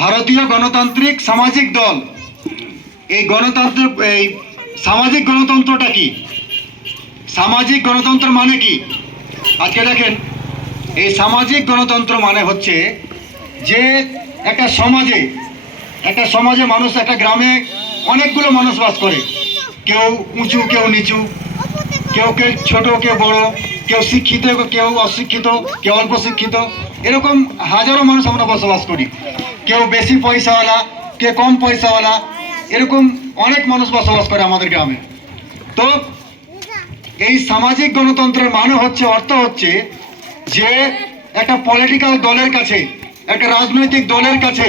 ভারতীয় গণতান্ত্রিক সামাজিক দল। এই সামাজিক গণতন্ত্রটা কি? সামাজিক গণতন্ত্র মানে কি? আজকে দেখেন, এই সামাজিক গণতন্ত্র মানে হচ্ছে যে একটা সমাজে মানুষ, একটা গ্রামে অনেকগুলো মানুষ বাস করে। কেউ উঁচু, কেউ নিচু, কেউ ছোট, কেউ বড়, কেউ শিক্ষিত, কেউ অশিক্ষিত, কেউ অল্প শিক্ষিত, এরকম হাজারো মানুষ আমরা বসবাস করি। কেউ বেশি পয়সাওয়ালা, কে কম পয়সাওয়ালা, এরকম অনেক মানুষ বসবাস করে আমাদের গ্রামে। তো এই সামাজিক গণতন্ত্রের মানে হচ্ছে, অর্থ হচ্ছে যে একটা পলিটিক্যাল দলের কাছে, একটা রাজনৈতিক দলের কাছে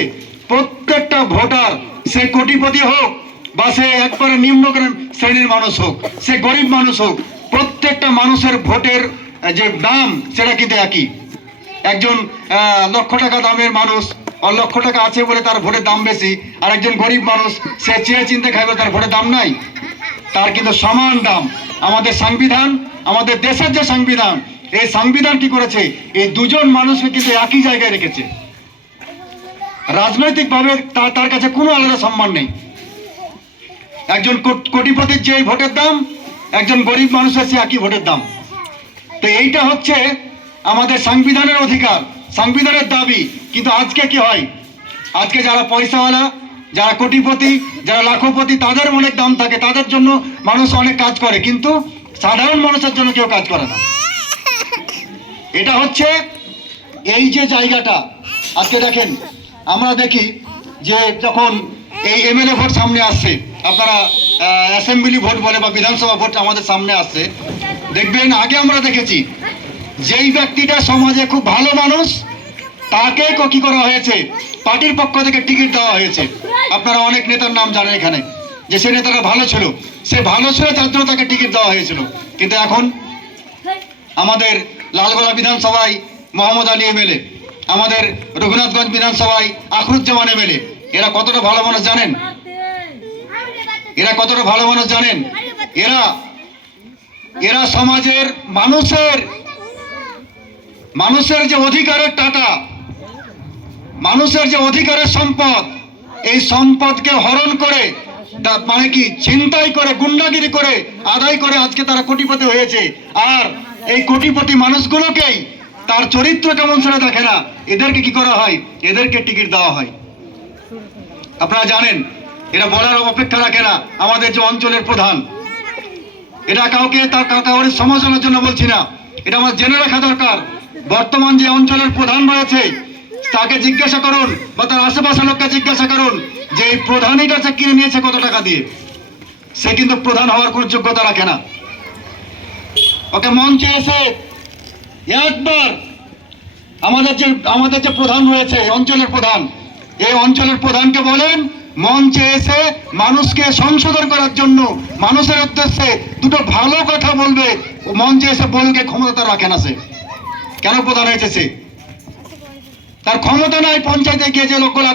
প্রত্যেকটা ভোটার, সে কোটিপতি হোক বা সে একবারে নিম্ন শ্রেণীর মানুষ হোক, সে গরিব মানুষ হোক, প্রত্যেকটা মানুষের ভোটের যে দাম সেটা কিন্তু একই। একজন লক্ষ টাকা দামের মানুষ, লক্ষ টাকা আছে বলে তার ভোটের দাম বেশি, আর একজন গরিব মানুষ, সে চেয়ে চিনতে খাইবে, তার ভোটের দাম নাই, তার কিন্তু সমান দাম। আমাদের সংবিধান, আমাদের দেশের যে সংবিধান, এই সংবিধান কি করেছে? এই দুজন মানুষকে কিন্তু একই জায়গায় রেখেছে। রাজনৈতিকভাবে তার কাছে কোনো আলাদা সম্মান নেই। একজন কোটিপতির যে ভোটের দাম, একজন গরিব মানুষের সে একই ভোটের দাম। তো এইটা হচ্ছে আমাদের সংবিধানের অধিকার, সংবিধানের দাবি। কিন্তু আজকে কি হয়? আজকে যারা পয়সাওয়ালা, যারা কোটিপতি, যারা লাখপতি, তাদের অনেক দাম থাকে, তাদের জন্য মানুষ অনেক কাজ করে, কিন্তু সাধারণ মানুষের জন্য কেউ কাজ করে না। এটা হচ্ছে এই যে জায়গাটা। আজকে দেখেন, আমরা দেখি যে যখন এই এমএলএ ভোট সামনে আসছে, আপনারা অ্যাসেম্বলি ভোট বলে বা বিধানসভা ভোট আমাদের সামনে আসছে, দেখবেন আগে আমরা দেখেছি যেই ব্যক্তিটা সমাজে খুব ভালো মানুষ, তাকে কি করা হয়েছে? পার্টির পক্ষ থেকে টিকিট দেওয়া হয়েছে। আপনারা অনেক নেতার নাম জানেন এখানে, যে সে নেতাটা ভালো ছিল, সে ভালো ছিল, তার জন্য তাকে টিকিট দেওয়া হয়েছিল। কিন্তু এখন আমাদের লালগোলা বিধানসভায় মোহাম্মদ আলী এমএলএ, আমাদের রঘুনাথগঞ্জ বিধানসভায় আখরুজ্জামান এমএলএ, এরা কতটা ভালো মানুষ জানেন? এরা কতটা ভালো মানুষ জানেন? এরা সমাজের মানুষের যে অধিকারের টাকা, মানুষের যে অধিকারের সম্পদ, এই সম্পদকে হরণ করে, মানে কি ছিনতাই করে, গুন্ডাগিরি করে, আদায় করে আজকে তারা কোটিপতি হয়েছে। আর এই কোটিপতি মানুষগুলোকেই তার চরিত্র কেমন সেটা দেখে না, এদেরকে কি করা হয়? এদেরকে টিকিট দেওয়া হয়। আপনারা জানেন, এরা বলার অপেক্ষা রাখে না। আমাদের যে অঞ্চলের প্রধান, এটা কাউকে তার কাউকে সমালোচনার জন্য বলছি না, এটা আমার জেনে রাখা দরকার। বর্তমান যে অঞ্চলের প্রধান রয়েছে, তাকে জিজ্ঞাসা করুন বা তার আশেপাশের লোককে জিজ্ঞাসা করুন যে এই প্রধানীটা সে কিনে নিয়েছে কত টাকা দিয়ে। সে কিন্তু প্রধান হওয়ার কোনো যোগ্যতা রাখে না। ওকে মঞ্চে এসে একবার আমাদের যে প্রধান রয়েছে, অঞ্চলের প্রধান, এই অঞ্চলের প্রধানকে বলেন মঞ্চে এসে মানুষকে সংশোধন করার জন্য, মানুষের উদ্দেশ্যে দুটো ভালো কথা বলবে, মঞ্চে এসে বলকে ক্ষমতা রাখে না। সে কেন প্রধান হয়েছে? সে তার ক্ষমতা নাই পঞ্চায়েতে গিয়ে যে লোকগুলো